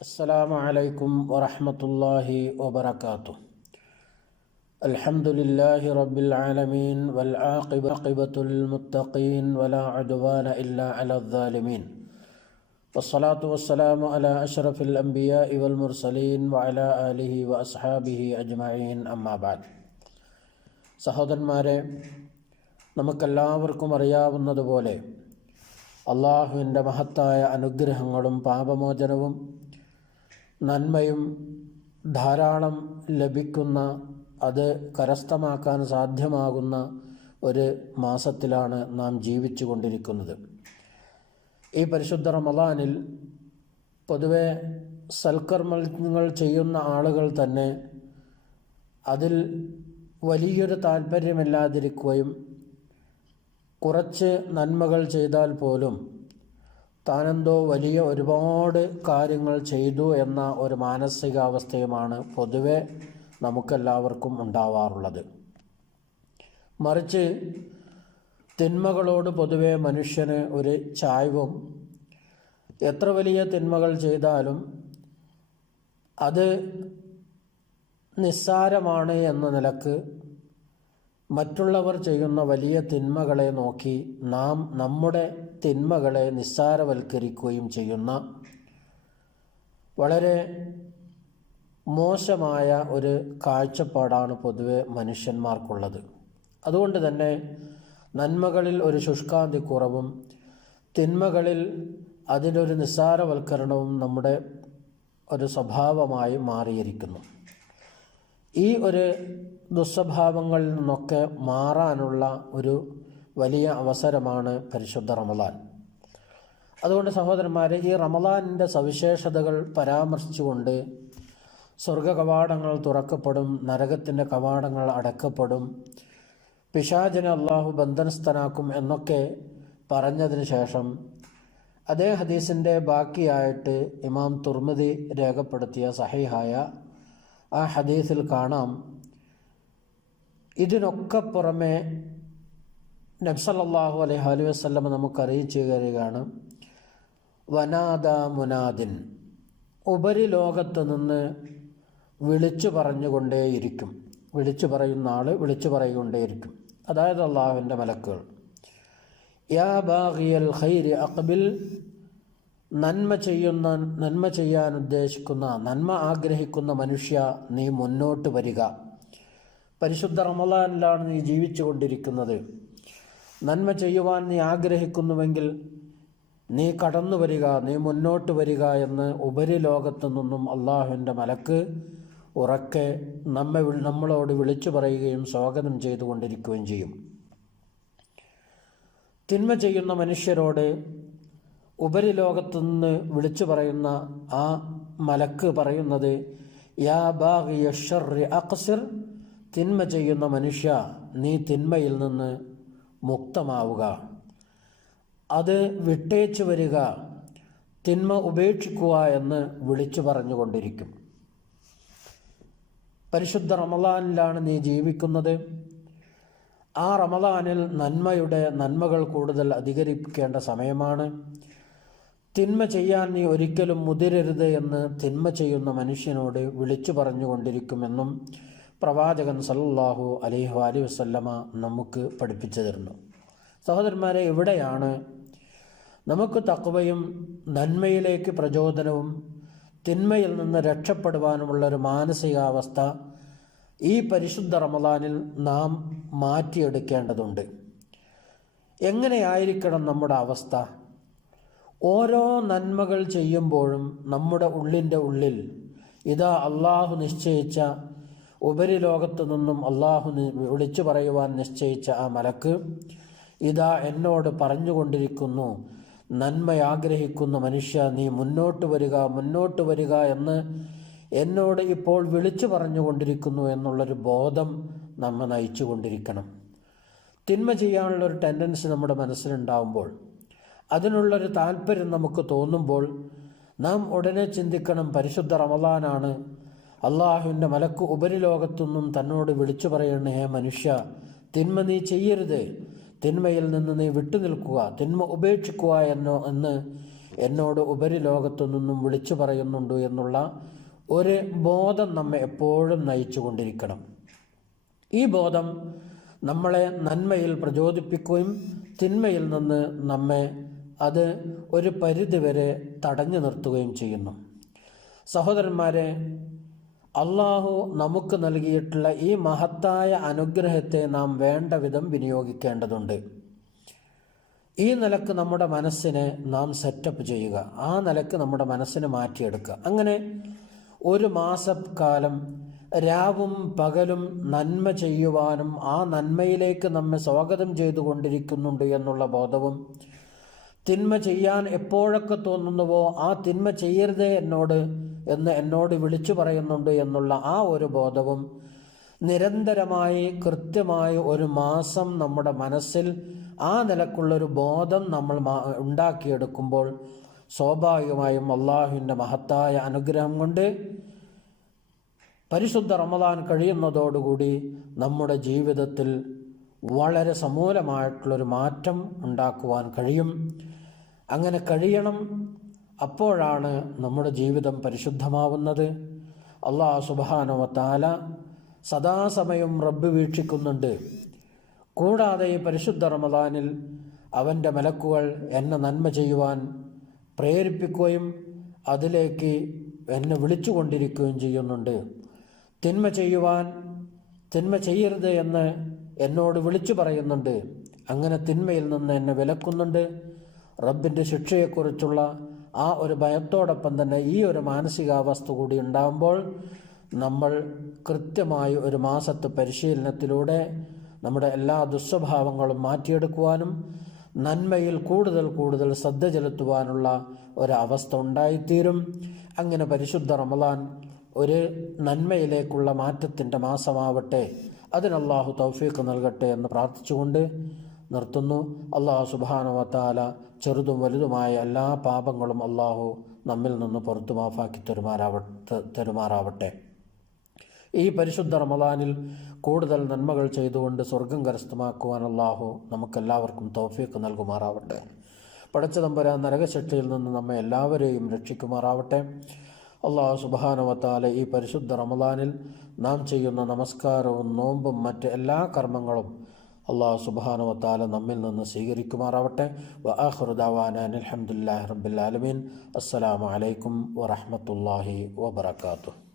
السلام عليكم ورحمة الله وبركاته الحمد لله رب العالمين والعاقبة للمتقين ولا عدوان إلا على الظالمين والصلاة والسلام على أشرف الأنبياء والمرسلين وعلى آله وأصحابه أجمعين أما بعد സഹോദരന്മാരെ നമുക്കെല്ലാവർക്കും അറിയാവുന്നതുപോലെ അള്ളാഹുവിൻ്റെ മഹത്തായ അനുഗ്രഹങ്ങളും പാപമോചനവും നന്മയും ധാരാളം ലഭിക്കുന്ന അത് കരസ്ഥമാക്കാൻ സാധ്യമാകുന്ന ഒരു മാസത്തിലാണ് നാം ജീവിച്ചു കൊണ്ടിരിക്കുന്നത് ഈ പരിശുദ്ധ റമദാനിൽ പൊതുവെ സൽക്കർമ്മങ്ങൾ ചെയ്യുന്ന ആളുകൾ തന്നെ അതിൽ വലിയൊരു താല്പര്യമില്ലാതിരിക്കുകയും കുറച്ച് നന്മകൾ ചെയ്താൽ പോലും താനെന്തോ വലിയ ഒരുപാട് കാര്യങ്ങൾ ചെയ്തു എന്ന ഒരു മാനസികാവസ്ഥയുമാണ് പൊതുവെ നമുക്കെല്ലാവർക്കും ഉണ്ടാവാറുള്ളത്. മറിച്ച് തിന്മകളോട് പൊതുവെ മനുഷ്യന് ഒരു ചായ്വും എത്ര വലിയ തിന്മകൾ ചെയ്താലും അത് നിസ്സാരമാണ് എന്ന നിലയ്ക്ക് മറ്റുള്ളവർ ചെയ്യുന്ന വലിയ തിന്മകളെ നോക്കി നാം നമ്മുടെ തിന്മകളെ നിസ്സാരവൽക്കരിക്കുകയും ചെയ്യുന്ന വളരെ മോശമായ ഒരു കാഴ്ചപ്പാടാണ് പൊതുവെ മനുഷ്യന്മാർക്കുള്ളത്. അതുകൊണ്ട് തന്നെ നന്മകളിൽ ഒരു ശുഷ്കാന്തി കുറവും തിന്മകളിൽ അതിനൊരു നിസ്സാരവൽക്കരണവും നമ്മുടെ ഒരു സ്വഭാവമായി മാറിയിരിക്കുന്നു. ഈ ഒരു ദുസ്വഭാവങ്ങളിൽ നിന്നൊക്കെ മാറാനുള്ള ഒരു വലിയ അവസരമാണ് പരിശുദ്ധ റമലാൻ അതുകൊണ്ട് സഹോദരന്മാരെ ഈ റമലാനിന്റെ സവിശേഷതകൾ പരാമർശിച്ചുകൊണ്ട് സ്വർഗ കവാടങ്ങൾ തുറക്കപ്പെടും നരകത്തിന്റെ കവാടങ്ങൾ അടക്കപ്പെടും പിശാചിനെ അള്ളാഹു ബന്ധനസ്ഥനാക്കും എന്നൊക്കെ പറഞ്ഞതിന് ശേഷം അതേ ഹദീസിന്റെ ബാക്കിയായിട്ട് ഇമാം തുർമതി രേഖപ്പെടുത്തിയ സഹിഹായ ആ ഹദീസിൽ കാണാം ഇതിനൊക്കെ പുറമെ നബ്സല്ലാഹു അലൈഹി അലൈഹി വസ്ലമ നമുക്ക് അറിയിച്ചു തരികയാണ് വനാദ മുനാദിൻ. ഉപരിലോകത്ത് നിന്ന് വിളിച്ചു പറഞ്ഞുകൊണ്ടേയിരിക്കും. വിളിച്ചു പറയുന്ന ആൾ വിളിച്ചു പറയുകൊണ്ടേയിരിക്കും. അതായത് അള്ളാഹുവിന്റെ മലക്കുകൾ. യാ ബാഗിയൽ ഖൈരി അക്ബിൽ നന്മ ചെയ്യുന്ന നന്മ ചെയ്യാൻ ഉദ്ദേശിക്കുന്ന നന്മ ആഗ്രഹിക്കുന്ന മനുഷ്യ നീ മുന്നോട്ട് വരിക. പരിശുദ്ധ റമലാനിലാണ് നീ ജീവിച്ചു കൊണ്ടിരിക്കുന്നത് നന്മ ചെയ്യുവാൻ നീ ആഗ്രഹിക്കുന്നുവെങ്കിൽ നീ കടന്നു വരിക നീ മുന്നോട്ട് വരിക എന്ന് ഉപരിലോകത്തു നിന്നും അള്ളാഹുവിന്റെ മലക്ക് ഉറക്കെ നമ്മെ നമ്മളോട് വിളിച്ചു പറയുകയും സ്വാഗതം ചെയ്തുകൊണ്ടിരിക്കുകയും ചെയ്യും. തിന്മ ചെയ്യുന്ന മനുഷ്യരോട് ഉപരിലോകത്തുനിന്ന് വിളിച്ചു പറയുന്ന ആ മലക്ക് പറയുന്നത് യാ തിന്മ ചെയ്യുന്ന മനുഷ്യ നീ തിന്മയിൽ നിന്ന് മുക്തമാവുക. അത് വിട്ടേച്ചു വരിക തിന്മ ഉപേക്ഷിക്കുക എന്ന് വിളിച്ചു പറഞ്ഞുകൊണ്ടിരിക്കും. പരിശുദ്ധ റമദാനിലാണ് നീ ജീവിക്കുന്നത്. ആ റമദാനിൽ നന്മയുടെ നന്മകൾ കൂടുതൽ അധികരിക്കേണ്ട സമയമാണ്. തിന്മ ചെയ്യാൻ നീ ഒരിക്കലും മുതിരരുത് എന്ന് തിന്മ ചെയ്യുന്ന മനുഷ്യനോട് വിളിച്ചു പറഞ്ഞുകൊണ്ടിരിക്കുമെന്നും പ്രവാചകൻ സല്ലാഹു അലൈഹു അലി വസ്ല്ലമ നമുക്ക് പഠിപ്പിച്ചു തരുന്നു. സഹോദരന്മാരെ ഇവിടെയാണ് നമുക്ക് തക്കവയും നന്മയിലേക്ക് പ്രചോദനവും തിന്മയിൽ നിന്ന് രക്ഷപ്പെടുവാനുമുള്ള ഒരു മാനസികാവസ്ഥ ഈ പരിശുദ്ധ റമദാനിൽ നാം മാറ്റിയെടുക്കേണ്ടതുണ്ട്. എങ്ങനെയായിരിക്കണം നമ്മുടെ അവസ്ഥ? ഓരോ നന്മകൾ ചെയ്യുമ്പോഴും നമ്മുടെ ഉള്ളിന്റെ ഉള്ളിൽ ഇതാ അള്ളാഹു നിശ്ചയിച്ച ഉപരിലോകത്തു നിന്നും അള്ളാഹു വിളിച്ചു പറയുവാൻ നിശ്ചയിച്ച ആ മലക്ക് ഇതാ എന്നോട് പറഞ്ഞുകൊണ്ടിരിക്കുന്നു. നന്മ ആഗ്രഹിക്കുന്ന മനുഷ്യ നീ മുന്നോട്ട് വരിക മുന്നോട്ട് വരിക എന്ന് എന്നോട് ഇപ്പോൾ വിളിച്ചു പറഞ്ഞുകൊണ്ടിരിക്കുന്നു എന്നുള്ളൊരു ബോധം നമ്മെ നയിച്ചു കൊണ്ടിരിക്കണം തിന്മ ചെയ്യാനുള്ളൊരു ടെൻഡൻസി നമ്മുടെ മനസ്സിലുണ്ടാവുമ്പോൾ അതിനുള്ളൊരു താല്പര്യം നമുക്ക് തോന്നുമ്പോൾ നാം ഉടനെ ചിന്തിക്കണം പരിശുദ്ധ റമദാനാണ് അള്ളാഹുവിന്റെ മലക്ക് ഉപരിലോകത്തുനിന്നും തന്നോട് വിളിച്ചു പറയണേ ഹേ മനുഷ്യ തിന്മ നീ ചെയ്യരുത്. തിന്മയിൽ നിന്ന് നീ വിട്ടുനിൽക്കുക തിന്മ ഉപേക്ഷിക്കുക എന്നോ എന്ന് എന്നോട് ഉപരിലോകത്തു നിന്നും വിളിച്ചു പറയുന്നുണ്ട് എന്നുള്ള ഒരു ബോധം നമ്മെ എപ്പോഴും നയിച്ചു കൊണ്ടിരിക്കണം. ഈ ബോധം നമ്മളെ നന്മയിൽ പ്രചോദിപ്പിക്കുകയും തിന്മയിൽ നിന്ന് നമ്മെ അത് ഒരു പരിധിവരെ തടഞ്ഞു നിർത്തുകയും ചെയ്യുന്നു. സഹോദരന്മാരെ അള്ളാഹു നമുക്ക് നൽകിയിട്ടുള്ള ഈ മഹത്തായ അനുഗ്രഹത്തെ നാം വേണ്ട വിധം വിനിയോഗിക്കേണ്ടതുണ്ട്. ഈ നിലയ്ക്ക് നമ്മുടെ മനസ്സിനെ നാം സെറ്റപ്പ് ചെയ്യുക. ആ നിലയ്ക്ക് നമ്മുടെ മനസ്സിനെ മാറ്റിയെടുക്കുക. അങ്ങനെ ഒരു മാസക്കാലം രാവും പകലും നന്മ ചെയ്യുവാനും ആ നന്മയിലേക്ക് നമ്മെ സ്വാഗതം ചെയ്തുകൊണ്ടിരിക്കുന്നുണ്ട് എന്നുള്ള ബോധവും തിന്മ ചെയ്യാൻ എപ്പോഴൊക്കെ തോന്നുന്നുവോ ആ തിന്മ ചെയ്യരുതേ എന്നോട് എന്ന് എന്നോട് വിളിച്ചു പറയുന്നുണ്ട് എന്നുള്ള ആ ഒരു ബോധവും നിരന്തരമായി കൃത്യമായി ഒരു മാസം നമ്മുടെ മനസ്സിൽ ആ നിലക്കുള്ളൊരു ബോധം നമ്മൾ ഉണ്ടാക്കിയെടുക്കുമ്പോൾ സ്വാഭാവികമായും അള്ളാഹുവിന്റെ മഹത്തായ അനുഗ്രഹം കൊണ്ട് പരിശുദ്ധ റമദാൻ കഴിയുന്നതോടുകൂടി നമ്മുടെ ജീവിതത്തിൽ വളരെ സമൂലമായിട്ടുള്ളൊരു മാറ്റം ഉണ്ടാക്കുവാൻ കഴിയും. അങ്ങനെ കഴിയണം. അപ്പോഴാണ് നമ്മുടെ ജീവിതം പരിശുദ്ധമാവുന്നത്. അള്ളാഹ് സുബാനോ താല സദാസമയം റബ്ബ് വീക്ഷിക്കുന്നുണ്ട്. കൂടാതെ ഈ പരിശുദ്ധ റമദാനിൽ അവന്റെ മലക്കുകൾ എന്നെ നന്മ ചെയ്യുവാൻ പ്രേരിപ്പിക്കുകയും അതിലേക്ക് എന്നെ വിളിച്ചുകൊണ്ടിരിക്കുകയും ചെയ്യുന്നുണ്ട്. തിന്മ ചെയ്യുവാൻ തിന്മ ചെയ്യരുത് എന്ന് എന്നോട് വിളിച്ചു പറയുന്നുണ്ട്. അങ്ങനെ തിന്മയിൽ നിന്ന് എന്നെ വിലക്കുന്നുണ്ട്. റബ്ബിന്റെ ശിക്ഷയെക്കുറിച്ചുള്ള ആ ഒരു ഭയത്തോടൊപ്പം തന്നെ ഈ ഒരു മാനസികാവസ്ഥ കൂടി ഉണ്ടാകുമ്പോൾ നമ്മൾ കൃത്യമായി ഒരു മാസത്തെ പരിശീലനത്തിലൂടെ നമ്മുടെ എല്ലാ ദുസ്വഭാവങ്ങളും മാറ്റിയെടുക്കുവാനും നന്മയിൽ കൂടുതൽ കൂടുതൽ ശ്രദ്ധ ചെലുത്തുവാനുള്ള ഒരവസ്ഥ ഉണ്ടായിത്തീരും. അങ്ങനെ പരിശുദ്ധ റമദാൻ ഒരു നന്മയിലേക്കുള്ള മാറ്റത്തിന്റെ മാസമാവട്ടെ. അതിനല്ലാഹു തൗഫീഖ് നൽകട്ടെ എന്ന് പ്രാർത്ഥിച്ചുകൊണ്ട് നിർത്തുന്നു. അള്ളാഹു സുബാനുവത്താല ചെറുതും വലുതുമായ എല്ലാ പാപങ്ങളും അള്ളാഹു നമ്മിൽ നിന്ന് പുറത്തു മാഫാക്കി തെരുമാറാവട്ടെ തെരുമാറാവട്ടെ. ഈ പരിശുദ്ധ റമദാനിൽ കൂടുതൽ നന്മകൾ ചെയ്തുകൊണ്ട് സ്വർഗം കരസ്ഥമാക്കുവാൻ അള്ളാഹു നമുക്കെല്ലാവർക്കും തൗഫീഖ് നൽകുമാറാവട്ടെ. പടച്ച നരകശക്തിയിൽ നിന്ന് നമ്മെ എല്ലാവരെയും രക്ഷിക്കുമാറാവട്ടെ. അള്ളാഹു സുബാനുവത്താല ഈ പരിശുദ്ധ റമദാനിൽ നാം ചെയ്യുന്ന നമസ്കാരവും നോമ്പും മറ്റ് എല്ലാ കർമ്മങ്ങളും അള്ളാഹു സുബാനുവത്താല നമ്മിൽ നിന്ന് സ്വീകരിക്കുമാറാവട്ടെ. വആഹുറുദാവാന അലഹമുല്ലാ ആലമീൻ. അസ്സലാമു അലൈക്കും വറഹമത്തല്ലാഹി വബർക്കാത്തു